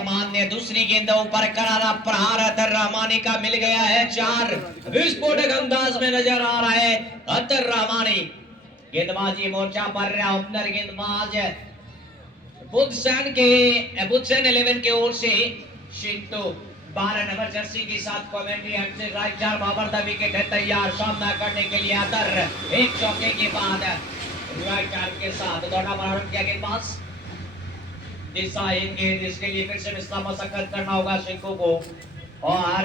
कमान ने दूसरी गेंद ऊपर करारा प्रहार अतर रहमानी का मिल गया है 4। विस्फोटक अंदाज में नजर आ रहा है अतर रहमानी। गेंदबाजी मोर्चा पर ओपनर गेंदबाज बुधसेन 11 के ओर से शिंटो 12 नंबर जर्सी के साथ कमेंट्री हट से राइट 4 बाबर द विकेट है तैयार सामना करने के लिए अतर एक चौके के बाद राइट 4 के साथ दौड़ा प्रारंभ किया गेंदबाज दिशा इनके जिसके लिए फिर से मिश्रा मशक्कत करना होगा शिंको को और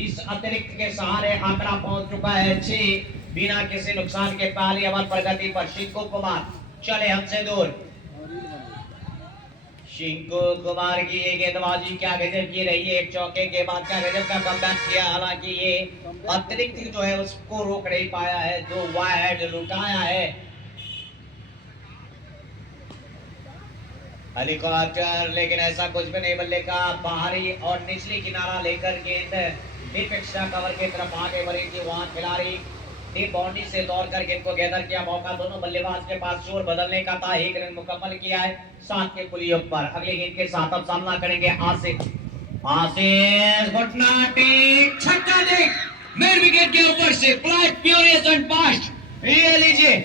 इस अतिरिक्त के सहारे आंकड़ा पहुंच चुका है 6 बिना किसी नुकसान के पहली ओवर प्रगति पर शिंको कुमार चले हमसे दूर। शिंको कुमार की ये गेंदबाजी क्या गजब की रही है। एक चौके के बाद क्या गजब का कमबैक किया। हालांकि ये अतिरिक्त जो है उसको रोक नहीं पाया है, 2 वाइड लुटाया है। हेलीकॉप्टर लेकिन ऐसा कुछ भी नहीं, बल्ले का बाहरी और निचली किनारा लेकर गेंद डीप एक्स्ट्रा कवर की तरफ आगे बढ़ी थी। वहां खिलाड़ी डीप बाउंड्री से दौड़ कर गेंद को गैदर किया। मौका दोनों बल्लेबाज के पास जोर बदलने का था। 1 रन मुकम्मल किया है 7 के पुलियों पर। अगले गेंद के साथ अब सामना करेंगे आसिफ घुटना टेक छक्का देख मिड विकेट के ऊपर से फ्लाइट फ्यूरियस एंड फास्ट। ये लीजिए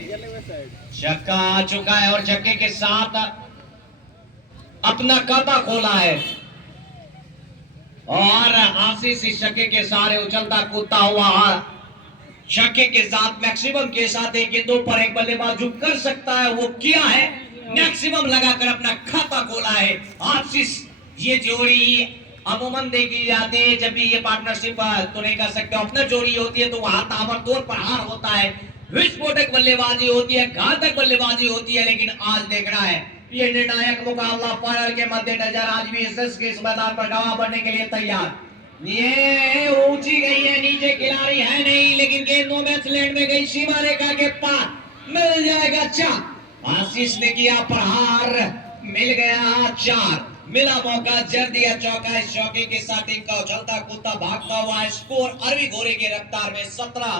छक्का आ चुका है और छक्के के साथ अपना खाता खोला है और आशीष इस छक्के के सारे उछलता कूदता हुआ छक्के के साथ मैक्सिमम के साथ एक गेंदों पर एक बल्लेबाज जो कर सकता है वो किया है। मैक्सिमम लगाकर अपना खाता खोला है आशीष। ये जोड़ी अमूमन देखी जाती है जब भी ये पार्टनरशिप तो नहीं कर सकते, अपना जोड़ी होती है तो वहां ताबड़तोड़ प्रहार होता है, विस्फोटक बल्लेबाजी होती है, घातक बल्लेबाजी होती है। लेकिन आज देखना है ये निर्णायक मुकाबला फाइनल के मद्देनजर आज भी एसएस के इस मैदान पर गवाह बनने के लिए तैयार। ये ऊंची गई है, नीचे खिलाड़ी है नहीं, लेकिन गेंद नो मैच लैंड में गई सीमा रेखा के पार मिल जाएगा 4। आशीष ने किया प्रहार मिल गया 4, मिला मौका जर दिया चौका। इस चौके के साथ इनका उछलता कूदता भागता हुआ स्कोर अरवी घोड़े की रफ्तार में 17।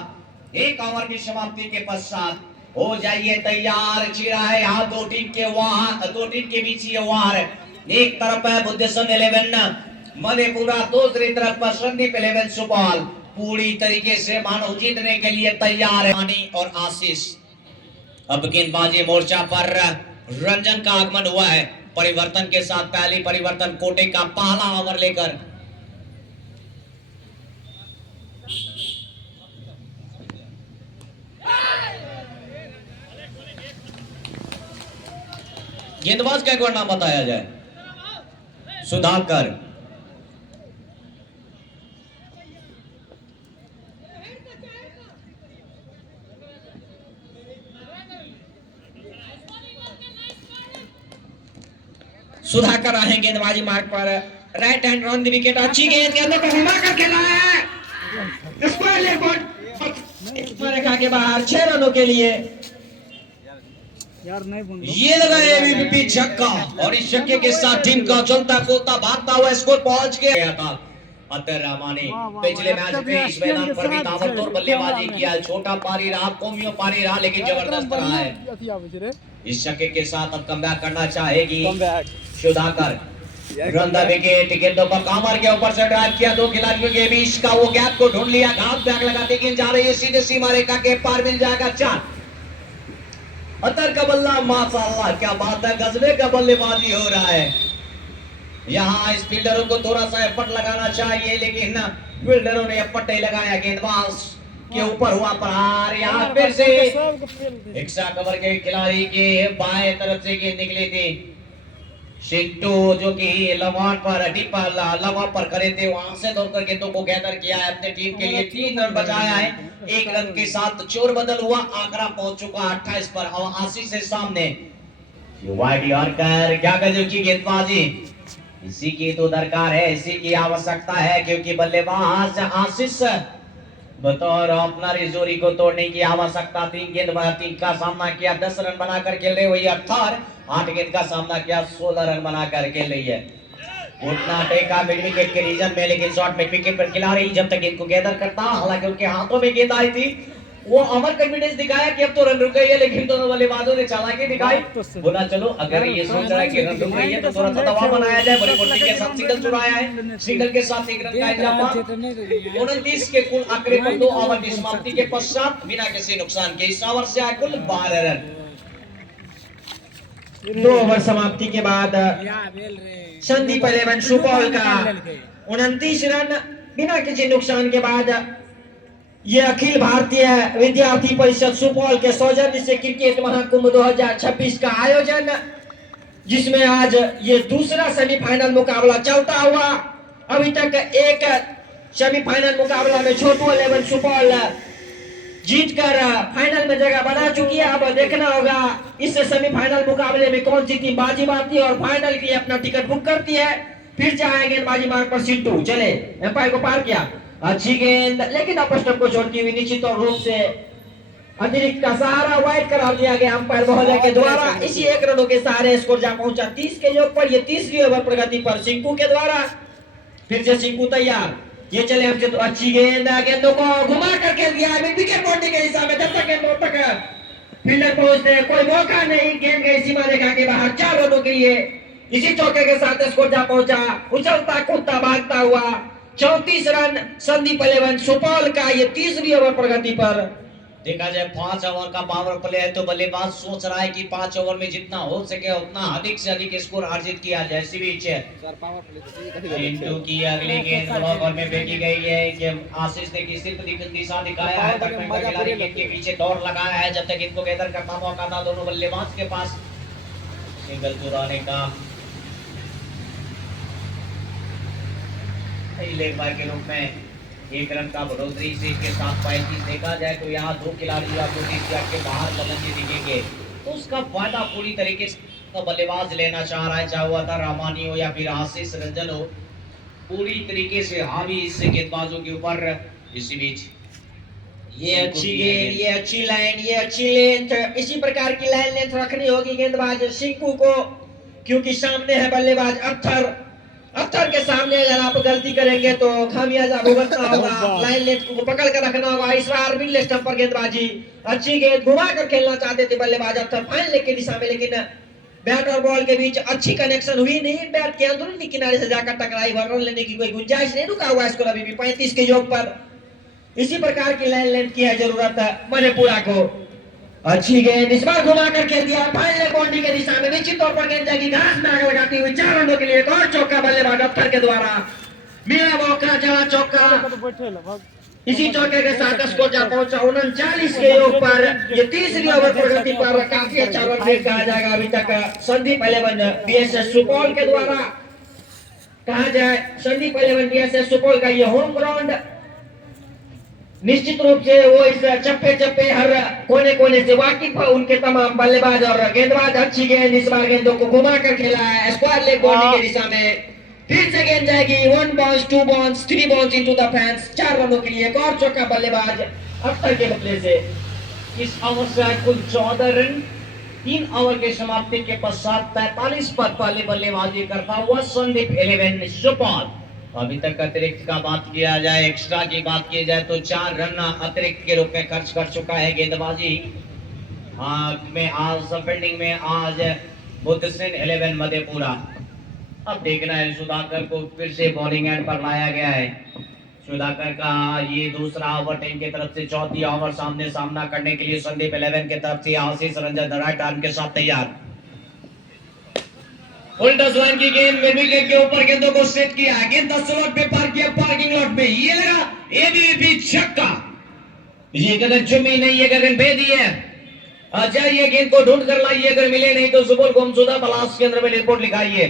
1 ओवर की समाप्ति के पश्चात हो जाइए तैयार। चिरा है यहाँ दो टीम के बीच ये वार। एक तरफ है बुद्धेश्वर 11 मधेपुरा, दूसरी तरफ पर संदीप 11 सुपौल पूरी तरीके से मानो जीतने के लिए तैयार है मानी और आशीष। अब गेंदबाजी मोर्चा पर रंजन का आगमन हुआ है परिवर्तन के साथ। पहली परिवर्तन कोटे का पहला ओवर लेकर गेंदबाज का एक बार नाम बताया जाए। सुधाकर सुधाकर आए गेंदबाजी मार्ग पर, right hand on the wicket. अच्छी गेंद के अंदर घुमा कर खेला है रेखा के बाहर 6 रनों के लिए यार नहीं ये लगा एबीपी छक्का और इस छक्के के साथ टीम का चलता कूदता भागता हुआ स्कोर पहुंच गया था। अतर रहमानी पिछले मैच में इस मैदान पर भी ताबड़तोड़ बल्लेबाजी किया। छोटा पारी रहा, कोमियो पारी रहा, लेकिन जबरदस्त रहा है। इस छक्के के साथ अब कमबैक करना चाहेगी सुधाकर। रंदा विकेट गेंदों पर कामर के ऊपर से ड्राइव किया, 2 खिलाड़ियों के बीच का वो गैप को ढूंढ लिया। घात बैक लगाते गेंद जा रही है सीधे सीमा रेखा के पार, मिल जाएगा 4। अतर का बल्ला माशाअल्लाह क्या बात है, गजबे का बल्लेबाजी हो रहा है। यहाँ इस फील्डरों को थोड़ा सा एफर्ट लगाना चाहिए, लेकिन फील्डरों ने एफर्ट नहीं लगाया। गेंदबाज के ऊपर हुआ प्रहार, यहाँ फिर से एक्स्ट्रा कवर के खिलाड़ी के बाएं तरफ से गेंद निकली थी। शिंटो जो कि लवान पर लवा पर खड़े थे, वहां से दौड़कर गेंदों को गैदर किया है। अपने टीम के लिए 3 रन बचाया है। 1 रन के साथ चोर बदल हुआ, आंकड़ा पहुंच चुका 28 पर। और आशीष से सामने वाइड यॉर्कर, क्या गजब की गेंदबाजी। इसी की तो दरकार है, इसी की आवश्यकता है, क्योंकि बल्लेबाज आशीष बतौर ओपनर इस जोड़ी को तोड़ने की आवश्यकता। 3 गेंद का सामना किया, 10 रन बनाकर खेल रहे हुई। 8 गेंद का सामना किया, 16 रन बनाकर खेल रही है। उतना टेका मिड विकेट के रीजन में, लेकिन शॉर्ट मिड विकेट पर खिला रही जब तक गेंद को गैदर करता। हालांकि उनके हाथों में गेंद आई थी, वो ओवर कॉन्फिडेंस दिखाया कि अब तो रन रुक गई है, लेकिन दोनों बल्लेबाजों ने चालाकी दिखाई। बोला चलो अगर ये सोच रहा है कि रन रुक गई है तो थोड़ा सा दबाव बनाया जाए। बड़ी बोल्टी के साथ सिंगल चुराया है, सिंगल के साथ 1 रन का इंतजाम। 29 के कुल आंकड़े पर 2 ओवर की समाप्ति के पश्चात बिना किसी नुकसान के इस ओवर से आए कुल 12 रन। 2 ओवर समाप्ति के बाद संदीप 11 सुपौल का 29 रन बिना किसी नुकसान के बाद ये अखिल भारतीय विद्यार्थी परिषद सुपौल के सौजन्य से क्रिकेट महाकुंभ 2026 का आयोजन, जिसमें आज ये दूसरा सेमीफाइनल मुकाबला चलता हुआ। अभी तक एक सेमीफाइनल मुकाबला में छोटू 11 सुपौल जीतकर फाइनल में जगह बना चुकी है। अब देखना होगा इस सेमीफाइनल मुकाबले में कौन सी टीम बाजी मारती है और फाइनल के लिए अपना टिकट बुक करती है। फिर जाए गेंदबाजी मार्ग पर सिंटू, चले एम्पायर को पार किया, अच्छी गेंद लेकिन अपर स्टंप को छोड़ती हुई निश्चित रूप से अतिरिक्त का सहारा वाइड करा दिया गया अंपायर महोदय के द्वारा। इसी 1 रनों के सहारे स्कोर जा पहुंचा 30 के योग पर। ये तीसरी ओवर प्रगति पर सिंकू के द्वारा। फिर से सिंकू तैयार, ये चले हमसे तो अच्छी गेंद, गेंदों को घुमा कर खेल दिया विकेट पहुंचने के हिसाब में। जब तक गेंद तक फील्डर पहुंचते कोई मौका नहीं, गेंद गई सीमा रेखा के बाहर 4 रनों के लिए। इसी चौके के साथ स्कोर जा पहुंचा उछलता कूदता भागता हुआ 34 रन संदीप 11 सुपौल का ये तीसरी ओवर प्रगति पर। देखा जाए 5 ओवर का पावर प्ले है तो बल्लेबाज सोच रहा है कि 5 ओवर में जितना हो सके उतना अधिक से अधिक स्कोर अर्जित किया जाए। इसी बीच चिंटू की अगली गेंद ब्लॉक में फेंकी गई है कि आशीष ने किसी दिशा दिखाया है, खिलाड़ी गेंद के पीछे दौड़ लगाया है जब तक इनको गैदर करना मौका था दोनों बल्लेबाज के पास सिंगल चुराने का। लेग बाय के रूप में 1 रन का बढ़ोतरी से के साथ 35 देखा जाए तो यहाँ 2 खिलाड़ी आपको के बाहर बल्लेबाजी दिखेंगे तो उसका फायदा पूरी तरीके से बल्लेबाज लेना चाह रहा है, चाहे हुआ था रामानी हो या फिर आशीष रंजन हो, पूरी तरीके से हावी इस गेंदबाजों के ऊपर। इसी बीच ये अच्छी गेंद, ये अच्छी लाइन, ये अच्छी लेंथ, इसी प्रकार की लाइन लेंथ रखनी होगी गेंदबाज सिंकू को, क्योंकि सामने है बल्लेबाज अख्तर के सामने अगर आप गलती करेंगे तो खामियाजा भुगतना होगा। लाइन लेंथ को पकड़ कर रखना होगा। इस बार मिडल स्टंप पर गेंदबाजी, अच्छी गेंद घुमा कर खेलना चाहते थे बल्लेबाज अख्तर फाइनल के दिशा में, लेकिन बैट और बॉल के बीच अच्छी कनेक्शन हुई नहीं। बैट के अंदरूनी किनारे से जाकर टकराई, रन लेने की कोई गुंजाइश नहीं, रुका हुआ स्कोर अभी भी 35 के योग पर। इसी प्रकार की लाइन लेंथ की है जरूरत मणिपुरा को। अच्छी गेंद इस बार घुमा कर खेल दिया फाइनल बाउंड्री के दिशा में, निश्चित तौर पर गेंद जाएगी घास में आगे लगाती हुई 4 रनों के लिए। एक और चौका बल्लेबाज अख्तर के द्वारा, मेरा मौका जरा चौका। इसी चौके के साथ स्कोर जा पहुंचा 39 के योग पर। ये तीसरी ओवर प्रगति पर काफी अच्छा रन रेट कहा जाएगा अभी तक संदीप 11 बीएसएस सुपौल के द्वारा। कहा जाए संदीप 11 बीएसएस सुपौल का ये होम ग्राउंड, निश्चित रूप से वो इस चप्पे चप्पे हर कोने कोने से वाकिफ है। उनके तमाम बल्लेबाज और गेंदबाज। अच्छी गेंद इस बार गेंदों को घुमा कर खेला है स्क्वायर लेग बाउंड्री के दिशा में। फिर से गेंद जाएगी 1 bounce 2 bounce 3 bounce into the fans, 4 रनों के लिए। एक और चौका बल्लेबाज अख्तर के बदले से। इस ओवर से कुल 14 रन 3 ओवर के समाप्ति के पश्चात 45 पर पहले बल्लेबाजी करता हुआ संदीप 11 सुपौल। अभी तक अतिरिक्त का बात किया जाए, एक्स्ट्रा की बात की जाए तो 4 रन अतिरिक्त के रूप में खर्च कर चुका है गेंदबाजी में। आज फील्डिंग में आज बुद्धसेन 11 मधेपुरा। अब देखना है सुधाकर को फिर से बॉलिंग एंड पर लाया गया है। सुधाकर का ये दूसरा ओवर टीम की तरफ से, चौथी ओवर सामने सामना करने के लिए संदीप 11 की तरफ से आशीष रंजन राइट आर्म के साथ तैयार। उल्टा स्लाइन की गेंद में विकेट के ऊपर गेंदों को सेट किया, गेंद 10 स्लॉट पे पार किया, पार्किंग लॉट में ये लगा एबीपी छक्का। ये गगन चुम्मी नहीं, ये गगन भेदी है। अच्छा ये गेंद को ढूंढ कर लाइए, अगर मिले नहीं तो सुबह गुमशुदा तलाश केंद्र में रिपोर्ट लिखाइए।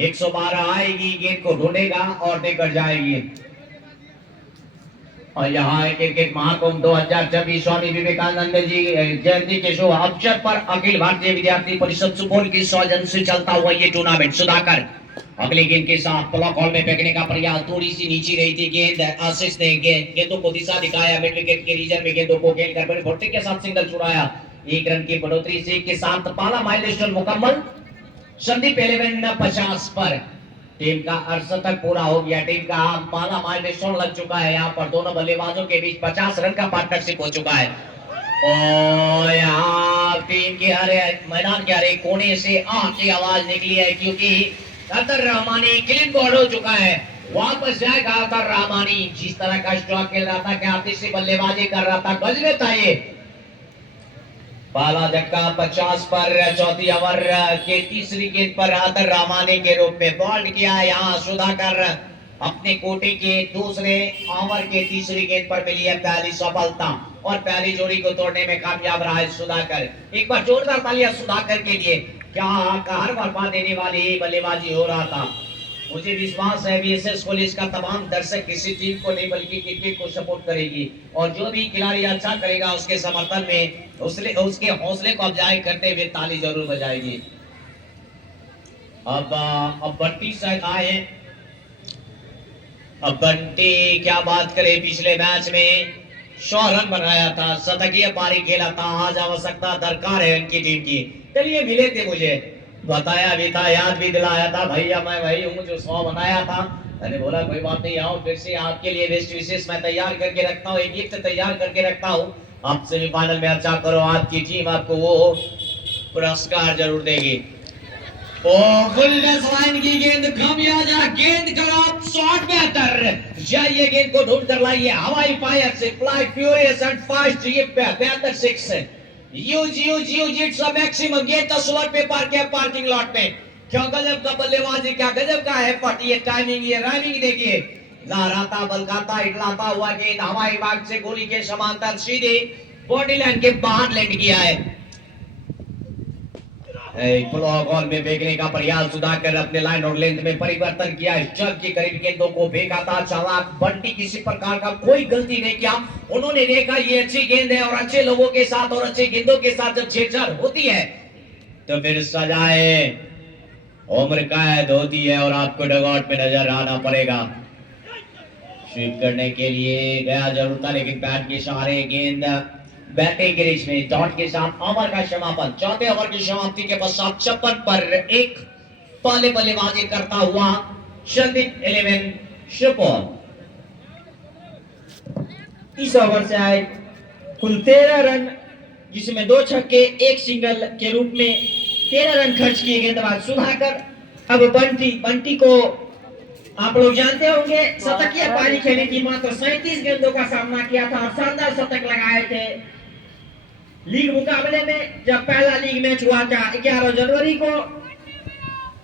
112 आएगी, गेंद को ढूंढेगा और देकर जाएगी। और यहाँ है क्रिकेट महाकुंभ 2026 स्वामी विवेकानंद जी जयंती के शुभ अवसर पर अखिल भारतीय विद्यार्थी परिषद सुपौल की सौजन्य से चलता हुआ ये टूर्नामेंट। सुधाकर अगली गेंद के साथ ब्लॉक हॉल में फेंकने का प्रयास, थोड़ी सी नीचे रही थी गेंद। आशीष ने गेंदों को दिशा दिखाया, मिड विकेट के रीजन में गेंदों को खेल कर बड़े फुर्ती के साथ सिंगल चुराया। 1 रन की बढ़ोतरी से के साथ पहला माइलस्टोन मुकम्मल। संदीप 11 50 पर टीम का अर्धशतक पूरा हो गया। टीम का माला माल में शॉट लग चुका है। यहाँ पर दोनों बल्लेबाजों के बीच 50 रन का पार्टनरशिप हो चुका है। और यहाँ टीम के हरे मैदान के हरे कोने से की आवाज निकली है, क्योंकि अतर रहमानी क्लीन बॉल हो चुका है। वापस जाएगा अतर रहमानी। जिस तरह का स्ट्रोक खेल रहा था, क्या तीसरी बल्लेबाजी कर रहा था, गजबे था ये। पहला झटका 50 पर, चौथी ओवर के तीसरी गेंद पर अतर रहमानी के रूप में बॉल्ड किया। यहाँ सुधाकर अपने कोटे के दूसरे ओवर के तीसरी गेंद पर मिली है पहली सफलता, और पहली जोड़ी को तोड़ने में कामयाब रहा है सुधाकर। एक बार जोरदार तालियां सुधाकर के लिए। क्या हर बार देने वाली बल्लेबाजी हो रहा था। मुझे विश्वास है बीएसएस कॉलेज का तमाम दर्शक किसी टीम को नहीं बल्कि क्रिकेट को सपोर्ट करेगी, और जो भी खिलाड़ी अच्छा करेगा उसके समर्थन में उसके हौसले को अफजाई करते हुए ताली जरूर बजाएगी। अब बंटी शायद आए। अब बंटी क्या बात करें, पिछले मैच में 100 रन बनाया था, शतकीय पारी खेला था। आज आवश्यकता दरकार है इनकी टीम की। चलिए मिले थे, मुझे बताया भी था, याद भी दिलाया था, भैया मैं वही हूँ जो 100 बनाया था। मैंने बोला कोई बात नहीं, आओ फिर से आपके लिए बेस्ट विशेष मैं तैयार करके रखता हूँ, एक गिफ्ट तैयार करके रखता हूँ। आप सेमीफाइनल में अच्छा करो, आपकी टीम आपको वो पुरस्कार जरूर देगी। लाइन की गेंद खामियाजा, गेंद खराब, शॉट बेहतर। जाइए गेंद को ढूंढ कर लाइए, हवाई फायर से फ्लाई फ्यूरियस एंड फास्ट, ये बेहतर सिक्स है। Use it's a maximum. गेंद तो स्लॉट पे पार किया, पार्किंग लॉट में। क्या गजब का बल्लेबाजी, क्या गजब का एफर्ट, ये टाइमिंग, ये राइमिंग देखिए। लहराता बलकाता इटलाता हुआ गेंद हवाई मार्ग से गोली के समांतर सीधे बॉडी लाइन के बाहर लैंड किया है। ब्लॉक बॉल में फेंकने का प्रयास सुधाकर अपने लाइन और लेंथ में परिवर्तन किया। जब के करीब गेंदों को फेंका था चालाक बंटी, किसी प्रकार का कोई गलती नहीं किया। उन्होंने देखा ये अच्छी गेंद है, और अच्छे लोगों के साथ और अच्छे गेंदों के साथ जब छेड़छाड़ होती है तो फिर सजाए उम्र कैद होती है, और आपको डगआउट में नजर आना पड़ेगा। स्वीप करने के लिए गया जरूर था, लेकिन बैट के सहारे गेंद बैटिंग क्रीज में डॉट के साथ ओवर का समापन। चौथे ओवर की समाप्ति के पश्चात 56 पर एक पहले बल्लेबाजी करता हुआ संदीप 11 सुपौल। इस ओवर से आए कुल 13 रन, जिसमें 2 छक्के 1 सिंगल के रूप में 13 रन खर्च किए गेंदबाज सुधाकर। अब बंटी को आप लोग जानते होंगे, शतकीय पारी खेली थी, मात्र 37 गेंदों का सामना किया था और शानदार शतक लगाए थे लीग मुकाबले में। जब पहला लीग मैच हुआ था 11 जनवरी को,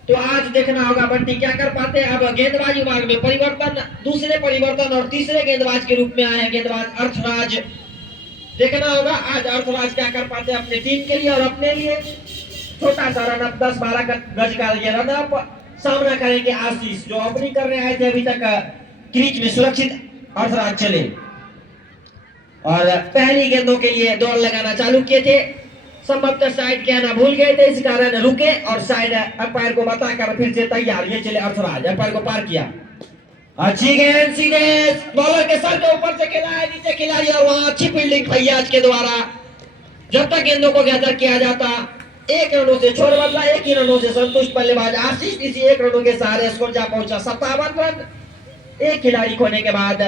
तो आज देखना होगा बंटी क्या कर पाते हैं। अब गेंदबाजी मार्ग में परिवर्तन, दूसरे परिवर्तन और तीसरे गेंदबाज के रूप में आए हैं गेंदबाज अर्थराज। देखना होगा आज अर्थराज क्या कर पाते हैं अपनी टीम के लिए और अपने लिए। छोटा सा रन अप 10-12 गज का ये रन अप सामना करेंगे आशीष, जो ओपनिंग करने आए थे। अभी तक क्रीज में सुरक्षित अर्थराज चले और पहली गेंदों के लिए दौड़ लगाना चालू किए थे। संभवतः साइड कहना भूल गए थे, इस कारण रुके और साइड अंपायर को बताकर फिर से तैयार। ये चले अर्थराज, अंपायर को पार किया। अच्छी गेंद सीधे बॉलर के सर के ऊपर से खेला है नीचे खिलाड़ी, और वहां अच्छी फील्डिंग फैयाज के द्वारा। जब तक गेंदों को गैदर किया जाता, 1 रनों से छोड़ बदला, 1 ही रनों से संतुष्ट बल्लेबाज आशीष इसी 1 रनों के सहारे स्कोर जा पहुंचा 57 रन। एक खिलाड़ी खोने के बाद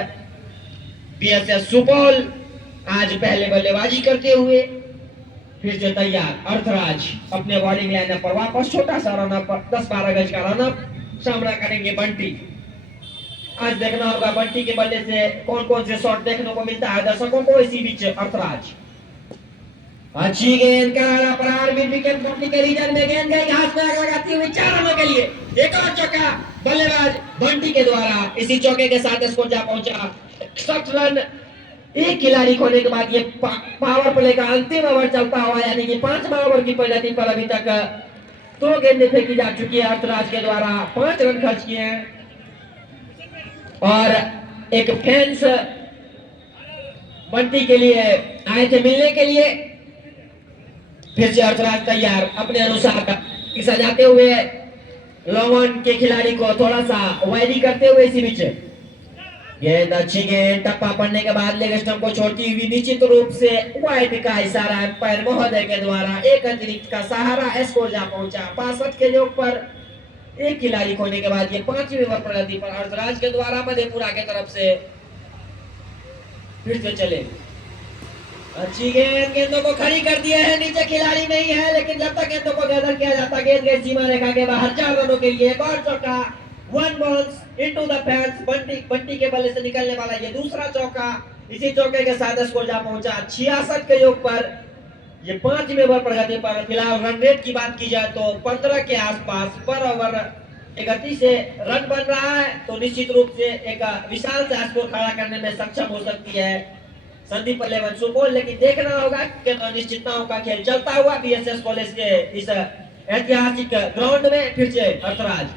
बीएसएस सुपौल आज पहले बल्लेबाजी करते हुए फिर से तैयार। अर्थराज अपने बॉलिंग लाइनअप पर वापस, छोटा सा रनअप 10-12 गज का रनअप, सामना करेंगे बंटी। आज देखना होगा बंटी के बल्ले से कौन कौन से शॉट देखने को मिलता है दर्शकों को। इसी बीच अर्थराज अच्छी गेंद करारा प्रहार, विकेट बंटी के रीजन में गेंद गई घास में आग लगाती हुई 4 रनों के लिए। एक और चौका बल्लेबाज बंटी के द्वारा, इसी चौके के साथ स्कोर जा पहुंचा 60 रन। एक खिलाड़ी खोने के बाद ये पावर प्ले का अंतिम ओवर चलता हुआ, यानी कि 5वां ओवर की परिणति पर अभी तक 2 गेंदें फेंकी जा चुकी है अर्थराज के द्वारा। 5 रन खर्च किए हैं और एक फैंस बंटी के लिए आए थे मिलने के लिए। फिर से अर्थराज तैयार अपने अनुसार सजाते हुए लॉन के खिलाड़ी को थोड़ा सा वाइडी करते हुए। इसी बीच गेंद अच्छी गेंद, टप्पा पड़ने के बाद लेग स्टंप को छोड़ती हुई निश्चित रूप से वाइड का इशारा अंपायर महोदय के द्वारा, एक अतिरिक्त का सहारा, स्कोर जा पहुंचा 65 के योग पर एक खिलाड़ी खोने के बाद ये 5वें ओवर प्रगति पर अर्थराज के द्वारा मधेपुरा के तरफ से फिर से चले। अच्छी गेंद, गेंदों को खड़ी कर दिया है, नीचे खिलाड़ी नहीं है, लेकिन जब तक गेंदों को गैदर किया जाता, गेंद गई सीमा रेखा के बाहर। 4 रनों के लिए एक और चौका, 1 balls into the fans. Bunty के बल्ले से निकलने वाला ये दूसरा चौका। इसी चौके के साथ स्कोर जा पहुंचा 66 के योग पर। ये 5वें ओवर प्रगति पर। फिलहाल रन रेट की बात की जाए तो 15 के आसपास पर ओवर गति से रन बन रहा है, तो निश्चित रूप से एक विशाल सा स्कोर खड़ा करने में सक्षम हो सकती है संदीप 11 सुपौल। लेकिन देखना होगा कि अनिश्चितताओं का खेल चलता हुआ बीएसएस कॉलेज के इस ऐतिहासिक ग्राउंड में फिर से अर्थराज।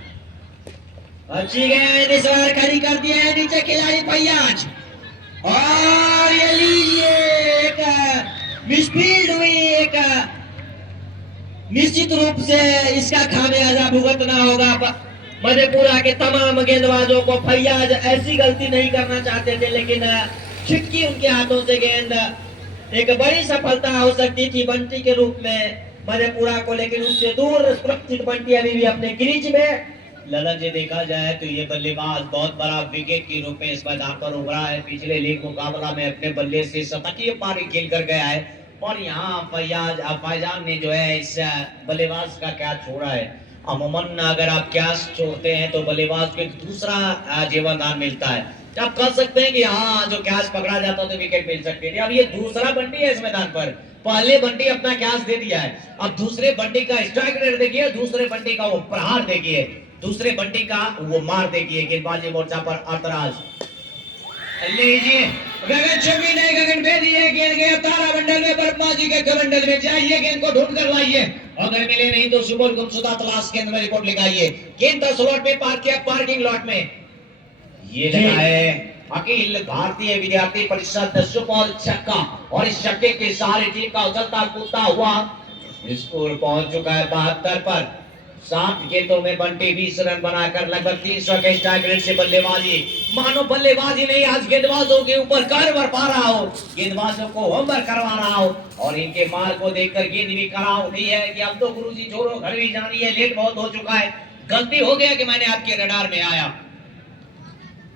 अच्छी गेंद इस बार खड़ी कर दिया है, नीचे खिलाड़ी फैयाज, और ये लीजिए एक मिसफील्ड हुई। एक निश्चित रूप से इसका खामियाजा भुगतना होगा मधेपुरा के तमाम गेंदबाजों को। फैयाज ऐसी गलती नहीं करना चाहते थे, लेकिन छिटकी उनके हाथों से गेंद। एक बड़ी सफलता हो सकती थी बंटी के रूप में मधेपुरा को, लेकिन उससे दूर सुरक्षित बंटी अभी भी अपने क्रीज में। ललन जी, देखा जाए तो ये बल्लेबाज बहुत बड़ा विकेट के रूप में इस मैदान पर उभरा है। पिछले लीग मुकाबला में अपने बल्ले से शतकीय पारी खेल कर गया है, और यहाँ फैजान ने जो है इस बल्लेबाज का कैच छोड़ा है। अमूमन अगर आप कैच छोड़ते हैं तो बल्लेबाज को एक दूसरा जीवनदान मिलता है। आप कह सकते हैं कि हाँ, जो कैच पकड़ा जाता तो विकेट मिल सकती थी। अब ये दूसरा बंटी है इस मैदान पर। पहले बंटी अपना कैच दे दिया है, अब दूसरे बंटी का स्ट्राइक रेट देखिए, दूसरे बंटी का वो प्रहार देखिए, दूसरे बंटी का वो मार देखिए। गेंदबाजी मोर्चा पर अर्थराज। लीजिए गगन चौकी नहीं, गगन भेदी है, गेंद गया तारा मंडल में, बर्माजी के कमंडल में। जाइए गेंद को ढूंढ कर लाइए, अगर मिले नहीं तो सुबह गुमशुदा तलाश केंद्र में रिपोर्ट लिखाइए। गेंद 10 स्लॉट में पार्क किया, पार्किंग लॉट में। ये जगह है अखिल भारतीय विद्यार्थी परिषद सुपौल छक्का, और इस छक्के के सारे टीम का उछलता कूदता हुआ स्कोर पहुंच चुका है 72 पर। 7 गेंदों में बंटी 20 रन बनाकर लगभग 300 के स्ट्राइक रेट से बल्लेबाजी। मानो बल्लेबाजी नहीं, आज गेंदबाजों के ऊपर कर बरपा रहा हो, गेंदबाजों को होमवर्क करवा रहा हो, और इनके मार को देखकर गेंद भी कराओ नहीं है कि अब तो गुरुजी छोड़ो, घर भी जानी है, लेट बहुत हो चुका है, गलती हो गया कि मैंने आपके रडार में आया।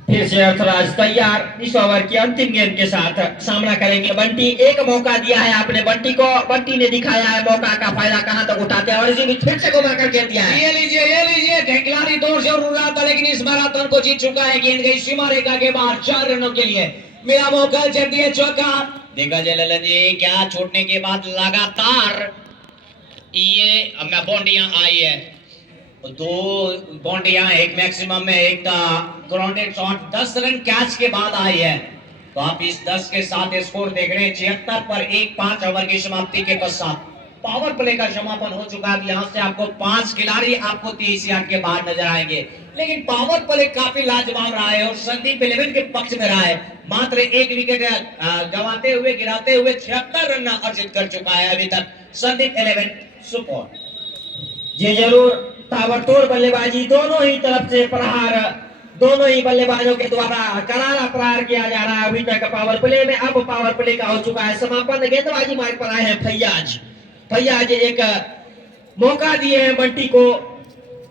फिर से अर्थराज तैयार इस ओवर की अंतिम गेंद के साथ सामना करेंगे। बंटी, एक मौका दिया है आपने बंटी को, बंटी ने दिखाया है मौका का फायदा कहां तक उठाते हैं, और इसी बीच फिर से घुमा कर खेल दिया है। ये लीजिए ढेंकलारी दौर से उड़ा था, लेकिन इस मैराथन को जीत चुका है। गेंद गई सीमा रेखा के बाहर 4 रनों के लिए। मेरा मौका जब दिए चौका। देखा जाए ललन जी, क्या छोड़ने के बाद लगातार ये बॉन्डियां आई है, 2 बॉन्डियां, एक मैक्सिमम में, एक ग्राउंडेड शॉट 10 रन कैच के बाद आई है। तो आप इस 10 के साथ स्कोर देख रहे हैं 76 पर 1, 5 ओवर की समाप्ति के पश्चात पावर प्ले का समापन हो चुका है। यहाँ से आपको 5 खिलाड़ी आपको 30 यार्ड के बाहर नजर आएंगे, लेकिन पावर प्ले काफी लाजवाब रहा है और संदीप 11 के पक्ष में रहा है। मात्र 1 विकेट गंवाते हुए, गिराते हुए 76 रन अर्जित कर चुका है अभी तक संदीप 11 सुपौल। जी जरूर, ताबड़तोड़ बल्लेबाजी, दोनों ही तरफ से प्रहार, दोनों ही बल्लेबाजों के द्वारा करारा प्रहार किया जा रहा है अभी तक पावर प्ले में। अब पावर प्ले का हो चुका है समापन। गेंदबाजी मार्ग पर आए हैं फैयाज। फैयाज एक मौका दिए हैं बंटी को।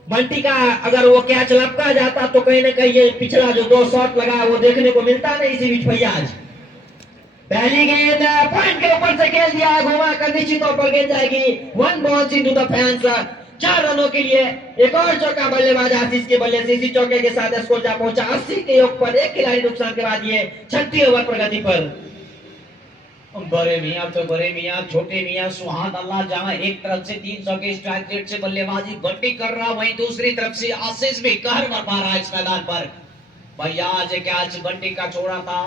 बंटी का अगर वो कैच लपका जाता तो कहीं ना कहीं ये पिछला जो 2 शॉट लगा वो देखने को मिलता नहीं। इसी बीच फैयाज पहली गेंद पॉइंट के ऊपर से खेल दिया, घुमा कर निश्चित तौर पर गेंद जाएगी 1 बॉल इनटू द फैंस। 4 रनों के लिए एक और चौका बल्लेबाज आशीष के बल्ले से। इसी चौके के साथ स्कोर जा पहुंचा 80 के योग पर। 1 खिलाड़ी नुकसान के बाद ये 36 ओवर प्रगति पर। बड़े मियां तो बड़े मियां, छोटे मियां सुहान अल्लाह, जहां एक तरफ से 300 के स्ट्राइक रेट से बल्लेबाजी बंटी कर रहा, वहीं दूसरी तरफ से आशीष भी कहर बरपा रहा है इस मैदान पर। भैया आज कैच बंटी का छोड़ा था,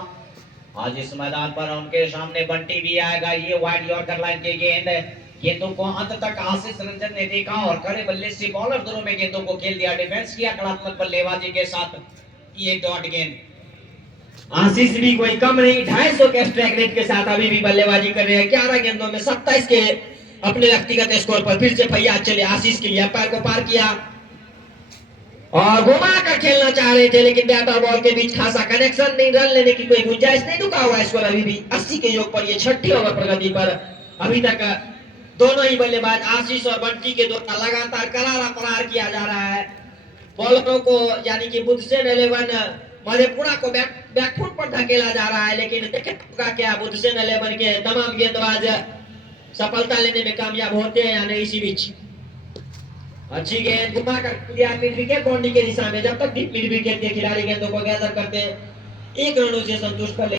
आज इस मैदान पर उनके सामने बंटी भी आएगा। ये वाइड यॉर्कर लाइन की गेंद है, गेंदों को अंत तक आशीष रंजन ने देखा और खड़े बल्ले से बॉलर दोनों में गेंदों को खेल दिया। डिफेंस किया कलात्मक बल्लेबाजी के साथ। ये डॉट गेंद, आशीष भी कोई कम नहीं, 250 के स्ट्राइक रेट के साथ अभी भी बल्लेबाजी कर रहे हैं। 11 गेंदों में 27 के अपने व्यक्तिगत स्कोर पर। फिर से फैयाज चले आशीष के लिए, अंपायर को पार किया और घुमा कर खेलना चाह रहे थे, लेकिन बैट और बॉल के बीच खासा कनेक्शन नहीं, रन लेने की कोई गुंजाइश नहीं। रुका हुआ स्कोर अभी भी 80 के योग पर। ये 6 ओवर प्रगति पर। अभी तक दोनों ही बल्लेबाज आशीष और बंटी के द्वारा लगातार करारा प्रहार किया जा रहा है। बॉलरों को यानी कि बुद्धसेन 11 मधेपुरा को बैकफुट पर धकेला जा रहा है, लेकिन देखेगा क्या बुद्धसेन 11 के तमाम गेंदबाज सफलता लेने में कामयाब होते हैं या नहीं। इसी बीच अच्छी गेंद घुमा कर दिया मिड विकेट बाउंड्री के दिशा में। जब तक मिड विकेट के खिलाड़ी गेंदों को गैदर करते हैं 1 रनों से संतुष्ट कर